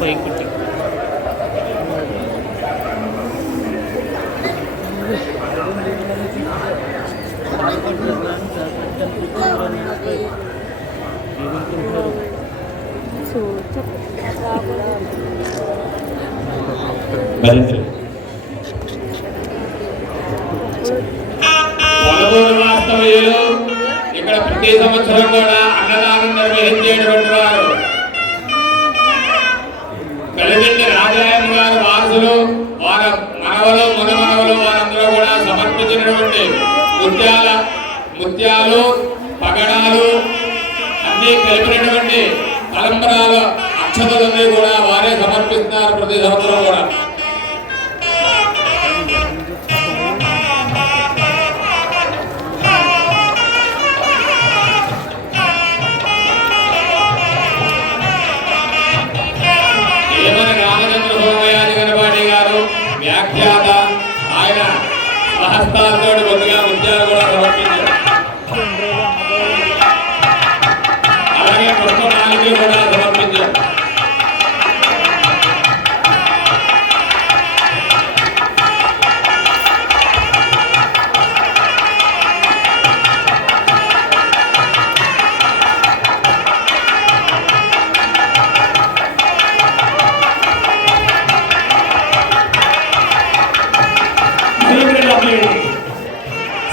పైకి వాస్తవ్యులు ఇక్కడ ప్రతి సంవత్సరం కూడా అన్నదానం నిర్వహించేటువంటి వారు కలిగింటి రాజాయమ్మ గారు వారసులు వారి మనవలు మునమనవలు వారందరూ కూడా సమర్పించినటువంటి ముత్యాలు పగడాలు అన్ని కలిపినటువంటి తలంబరాలు అక్షతలన్నీ కూడా వారే సమర్పిస్తున్నారు ప్రతి సంవత్సరం కూడా. వ్యాఖ్యాత ఆయన సహస్తాలతో కొద్దిగా ముత్యాలు కూడా సమర్పించారు. అలాగే పుష్పమాలికలు కూడా సమర్పించారు.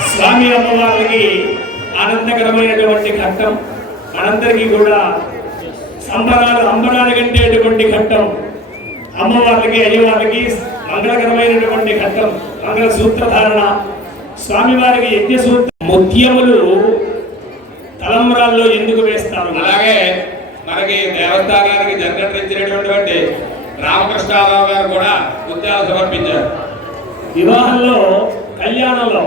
స్వామి అమ్మవారికి ఆనందకరమైనటువంటి ఘట్టం, మనందరికీ కూడా అంబరాలు కంటేటువంటి ఘట్టం, అమ్మవారికి అయ్యవారికి మంగళకరమైనటువంటి ఘట్టం, మంగళ సూత్రధారణ. స్వామివారికి యజ్ఞ సూత్ర ముత్యములు తలంబరాల్లో ఎందుకు వేస్తారు? అలాగే మనకి దేవస్థానానికి జనరేటర్ ఇచ్చినటువంటి రామకృష్ణారావు గారు కూడా ముత్యాలు సమర్పించారు. వివాహంలో కళ్యాణంలో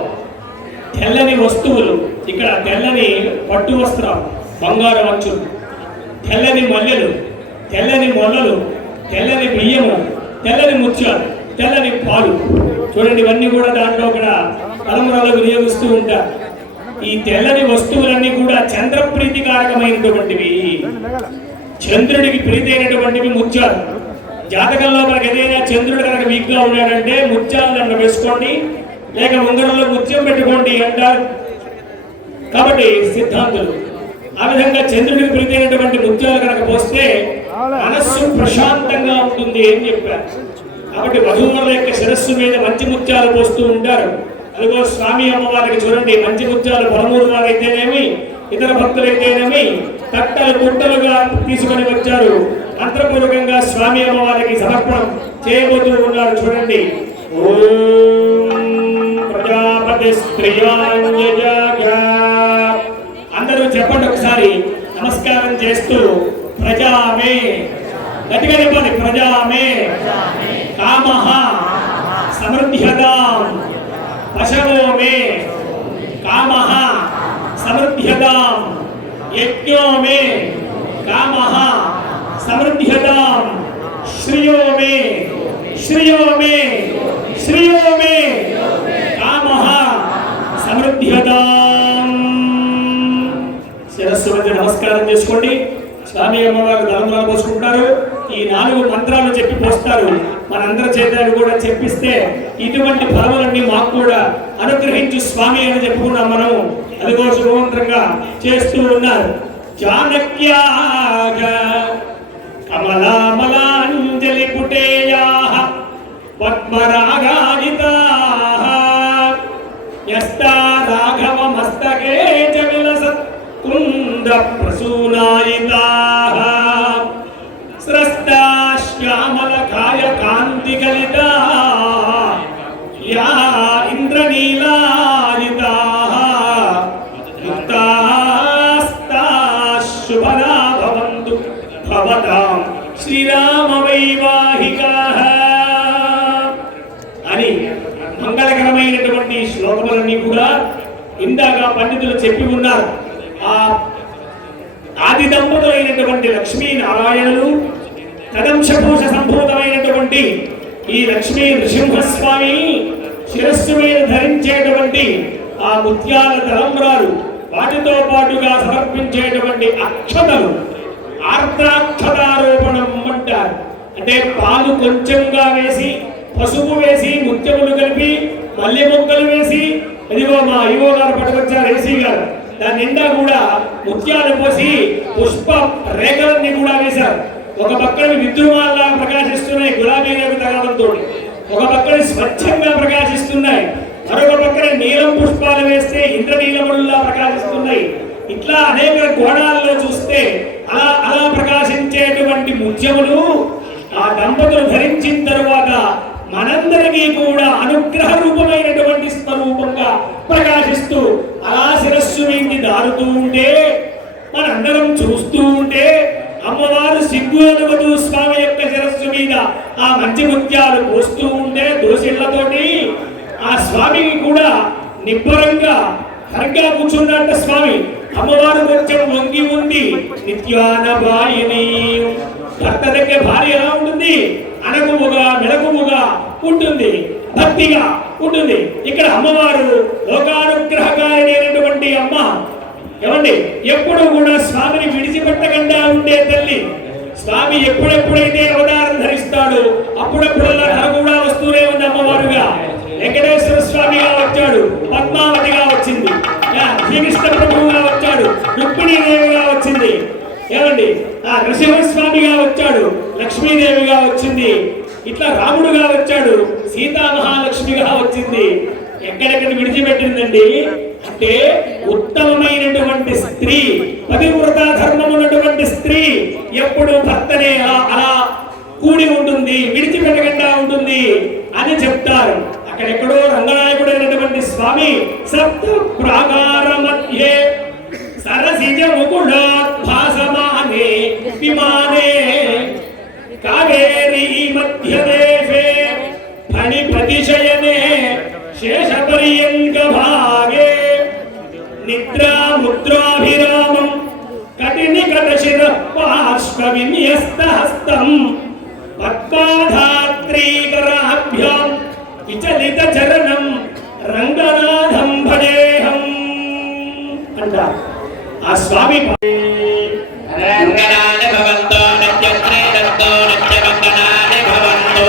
తెల్లని వస్తువులు, ఇక్కడ తెల్లని పట్టు వస్త్రాలు, బంగారు అంచులు, తెల్లని మల్లెలు, తెల్లని మొలలు, తెల్లని బియ్యము, తెల్లని ముత్యాలు, తెల్లని పాలు, చూడండి ఇవన్నీ కూడా దాంట్లో కూడా తలంబరాలు వినియోగిస్తూ ఉంటారు. ఈ తెల్లని వస్తువులన్నీ కూడా చంద్ర ప్రీతికారకమైనటువంటివి, చంద్రుడికి ప్రీతి అయినటువంటివి ముత్యాలు. జాతకంలో మనకు ఏదైనా చంద్రుడు కనుక వీక్గా ఉన్నాడంటే ముత్యాలను వేసుకోండి, లేక ఉంగరంలో ముత్యం పెట్టుకోండి అంటారు. కాబట్టి సిద్ధాంతులు ఆ విధంగా చంద్రుడికి ప్రీతి అయినటువంటి ముత్యాలు కనుక పోస్తే మనస్సు ప్రశాంతంగా ఉంటుంది అని చెప్పారు. కాబట్టి వధూవరుల యొక్క శిరస్సు మీద మంచి ముత్యాలు పోస్తూ ఉంటారు. అదిగో స్వామి అమ్మవారికి చూడండి, మంచి ముత్యాలు పరమూరు వారైతేనేమి ఇతర భక్తులైతేనేమి తట్టలు గుట్టలుగా తీసుకొని వచ్చారు. మంత్రపూర్వకంగా స్వామి అమ్మవారికి సమర్పణం చేయబోతూ ఉన్నారు. చూడండి, ఓం ప్రజాపతి అందరూ చెప్పండి ఒకసారి నమస్కారం చేస్తూ. ప్రజామే, గట్టిగా చెప్పండి, ప్రజామే కామః సమృద్ధ్యతాం, పశవో మే కామః సమృద్ధ్యతాం, యజ్ఞో మే కామః సమృద్ధ్యతాం, శ్రియో మే శ్రియో మే శ్రియో మే కామః సమృద్ధ్యతాం. శిరస్సు మధ్య నమస్కారం చేసుకోండి. స్వామి అమ్మవారు తలంబరాలు పోసుకుంటారు. ఈ 4 మంత్రాలు చెప్పి పోస్తారు. మనందరి చేతాలు కూడా చెప్పిస్తే ఇటువంటి ఫలములన్నీ మాకు కూడా అనుగ్రహించు స్వామి అని చెప్పుకున్నాం మనం. అదిగో శుభమంత్రంగా చేస్తూ ఉన్నారు. చాణక్యాగ కమలామలాంజలి పుటేయాః పద్మరాగాజితాః యస్తా రాఘవ మస్తకే చ విలసత్ కుంద ప్రసూనాయితాః స్రస్తా శ్యామల కాయ కాంతి కలితా యా ఇంద్రనీలాజితాః యుక్తాస్తా శుభదా భవంతు భవతాం శ్రీరామ వైవాహికాః అని మంగళకరమైనటువంటి శ్లోకములన్నీ కూడా ఇందాక పండితులు చెప్పి ఉన్నారు. ఆ ఆది దంపతులైనటువంటి లక్ష్మీనారాయణులు కదంశపూష సంభూతమైనటువంటి ఈ లక్ష్మీ నృసింహస్వామి శిరస్సు మీద ధరించేటువంటి ఆ ముత్యాల తలంబ్రాలు, వాటితో పాటుగా సమర్పించేటువంటి అక్షతలు, ఆర్ద్రాక్షతారోపణం అంటారు. అంటే పాలు కొంచెంగా వేసి, పసుపు వేసి, ముత్యములు కలిపి, మల్లె మొక్కలు వేసి, ఇదిగో మా అయ్యో గారు పట్టుకొచ్చారు ఏసీ గారు, దాని నిండా కూడా ముత్యాలు పోసి పుష్ప రేఖలన్నీ కూడా వేశారు. ఒక పక్కన విద్యుమాల్లా ప్రకాశిస్తున్నాయి గులాబీ రేఖ తగలడంతో, ఒక పక్కన స్వచ్ఛంగా ప్రకాశిస్తున్నాయి, మరొక పక్కన నీలం పుష్పాలు వేస్తే ఇంద్రనీలములా ప్రకాశిస్తున్నాయి. ఇట్లా అనేక కోణాల్లో చూస్తే అలా అలా ప్రకాశించేటువంటి ముత్యములు ఆ దంపతులు ధరించిన తరువాత మనందరికీ కూడా అనుగ్రహ రూపమైనటువంటి స్వరూపంగా ప్రకాశిస్తూ అలా శిరస్సు మీద దారుతూ ఉంటే మనందరం చూస్తూ ఉంటే అమ్మవారు సిగ్గు అనుమతూ స్వామి యొక్క శిరస్సు మీద ఆ మంచి ముత్యాలు పోస్తూ ఉంటే దోసిళ్లతోటి ఆ స్వామికి కూడా నిబ్బరంగా హరిగా కూర్చున్నట్ట స్వామి. అమ్మవారు కొంచెం వంగి ఉంది. నిత్యానబాయిని భర్త దగ్గర భార్య ఎలా ఉంటుంది? అనగుముగా మెలగుముగా ఉంటుంది, భక్తిగా ఉంటుంది. ఇక్కడ అమ్మవారు లోకానుగ్రహకారిణి అయినటువంటి అమ్మ. ఏమండి, ఎప్పుడు కూడా స్వామిని విడిచిపెట్టకుండా ఉండే తల్లి. స్వామి ఎప్పుడెప్పుడైతే అవతారం ధరిస్తాడో అప్పుడప్పుడల్లా ధర కూడా వస్తూనే ఉంది అమ్మవారుగా. వెంకటేశ్వర స్వామిగా వచ్చాడు, పద్మావతిగా వచ్చింది, శ్రీకృష్ణ ప్రభువుగా వచ్చాడు, రుక్మిణీదేవిగా వచ్చింది. ఏమండి, ఆ నరసింహస్వామిగా వచ్చాడు, లక్ష్మీదేవిగా వచ్చింది. ఇట్లా రాముడుగా వచ్చాడు, సీతా మహాలక్ష్మిగా వచ్చింది. ఎక్కడెక్కడ విడిచిపెట్టిందండి అంటే ఉత్తమమైనటువంటి స్త్రీ, పతివ్రత ధర్మం ఉన్నటువంటి స్త్రీ ఎప్పుడు భర్తనే అలా కూడి ఉంటుంది, విడిచిపెట్టకుండా ఉంటుంది అని చెప్తారు. అక్కడెక్కడో రంగనాయకుడు అయినటువంటి స్వామి సప్త ప్రాకార మధ్యే సరసిజ ముకుళాద్భాసమానే విమానే కావేరీ మధ్యదేశే ఫణిపతిశయనే శేషపర్యంక భాగే నిద్రా ముద్రాభిరామం కటినికటశిర పార్శ్వ విన్యస్త హస్తం పద్మాధాత్రీకరాభ్యాం విచలిత చరణం రంగనాథం భజేహం అంట ఆ స్వామి. రంగనాథ భవంతో నిత్యశ్రీదంతో నిత్యవందనాని భవంతో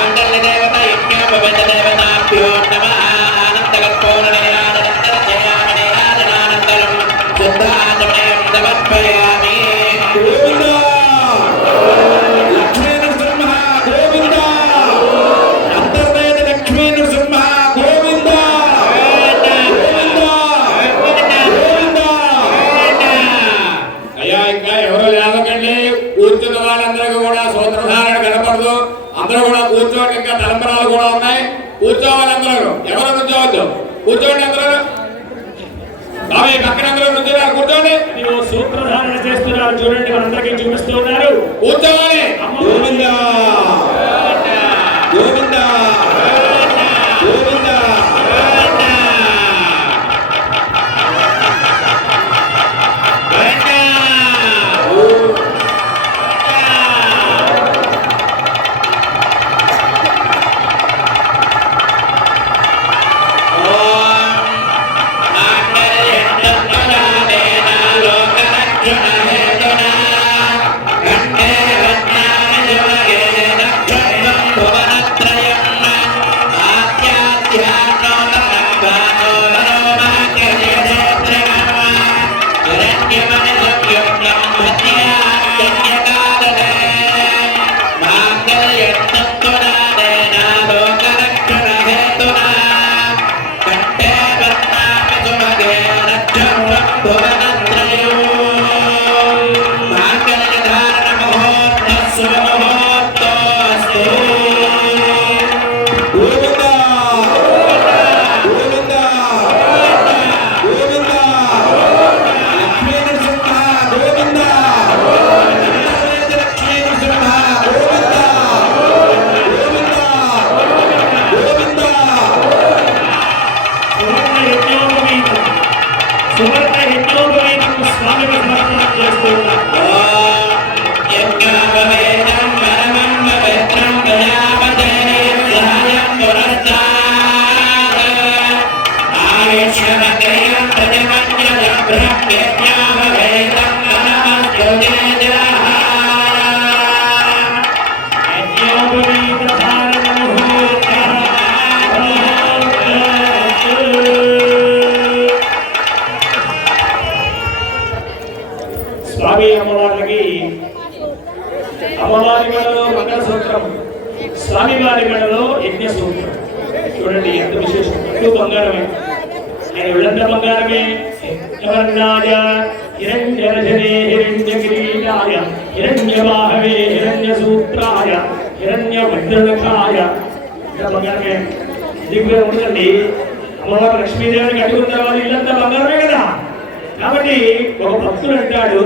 ఆందల్య దేవత యజ్ఞ భవత దేవతాభ్యో నమః ఆనందకర్పూర్ణనిరాజనందరజయామణిరాజనానందరం శుద్ధాత్మనేయం సమర్పయామి. కూర్చున్న వాళ్ళందరికీ కూడా సూత్రధారణ కనపడదు. అందరూ కూడా కూర్చోండి, ఇంకా తలంబరాలు కూడా ఉన్నాయి. కూర్చోవాలందరూ, ఎవరు కూర్చోవద్దు, కూర్చోండి అందరూ. బాబు పక్కన అందరూ కూర్చున్నారు, కూర్చోండి. సూత్రధారణ చేస్తున్నారు చూడండి, మనందరికీ చూపిస్తూ ఉన్నారు. కూర్చోవాలి. గోవిందా గోవిందా గోవిందా. లోకరక్షణ హేతునా కంఠే రత్నాని అమ్మవారి మెడలో మంగళసూత్రం, స్వామివారి మెడలో యజ్ఞ సూత్రం. చూడండి ఎంత విశేషం. ఎక్కువ బంగారమే, ఆయన ఒళ్ళంతా బంగారమే. హిరణ్యాయ హిరణ్యరజనే హిరణ్యగిరీయాయ హిరణ్యవాహవే హిరణ్యసూత్రాయ హిరణ్యవజ్రనఖాయ బంగారమే. దిగువ ఉందండి. అమ్మవారు లక్ష్మీదేవిని కట్టుకున్న తర్వాత ఇల్లంతా బంగారమే కదా. కాబట్టి ఒక భక్తుడు అంటాడు,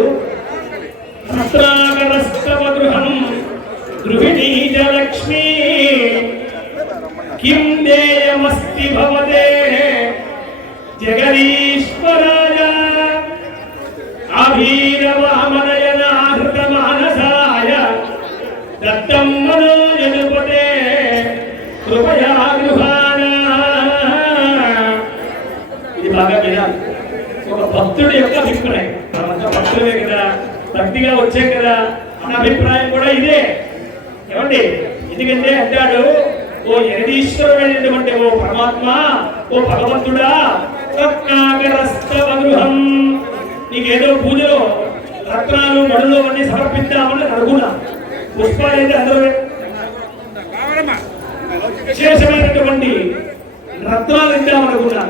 రత్నాకరస్తవగృహం గృహిణీజ లక్ష్మీ కిం దేయమస్తి భవతే జగదీశ్వరాయ అభీరవామనయనాహృత మానసాయ దత్తం మనోజనుపతే కృపయా గృహాణ. ఇది బాగా వినాలి. ఒక భక్తుడి యొక్క అభిప్రాయం. మనమంతా భక్తులే కదా, భక్తిగా వచ్చాం కదా అన్న అభిప్రాయం కూడా ఇదే. ఏమండి? ఎందుకంటే అంటాడు, ఓ జగదీశ్వరుడైనటువంటి ఓ పరమాత్మ, ఓ భగవంతుడా, రత్నాకరస్తవగృహం, నీకేదో పూజలో రత్నాలు మడులు అన్ని సమర్పిద్దామని అనుకున్నా. పుష్పాలు అయితే అందరూ విశేషమైనటువంటి రత్నాలు ఇద్దామనుకున్నా.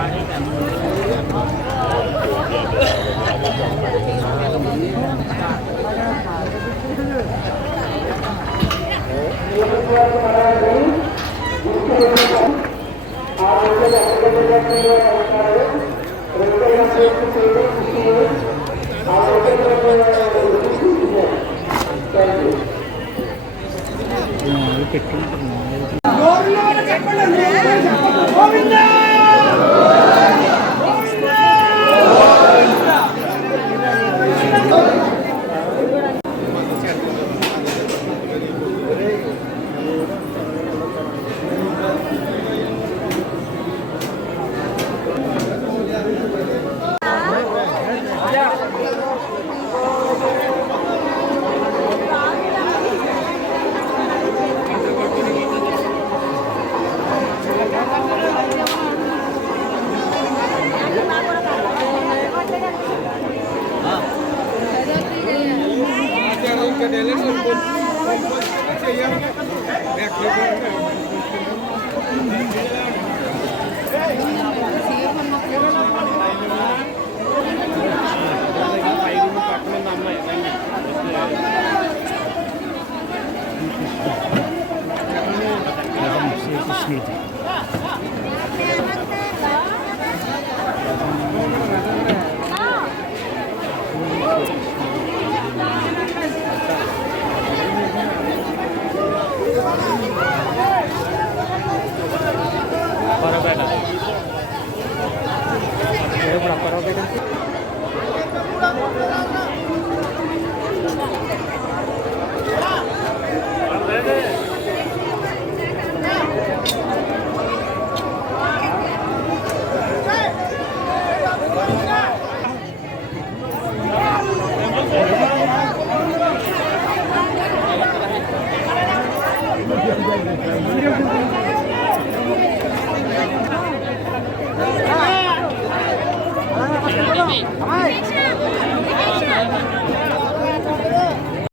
Come on.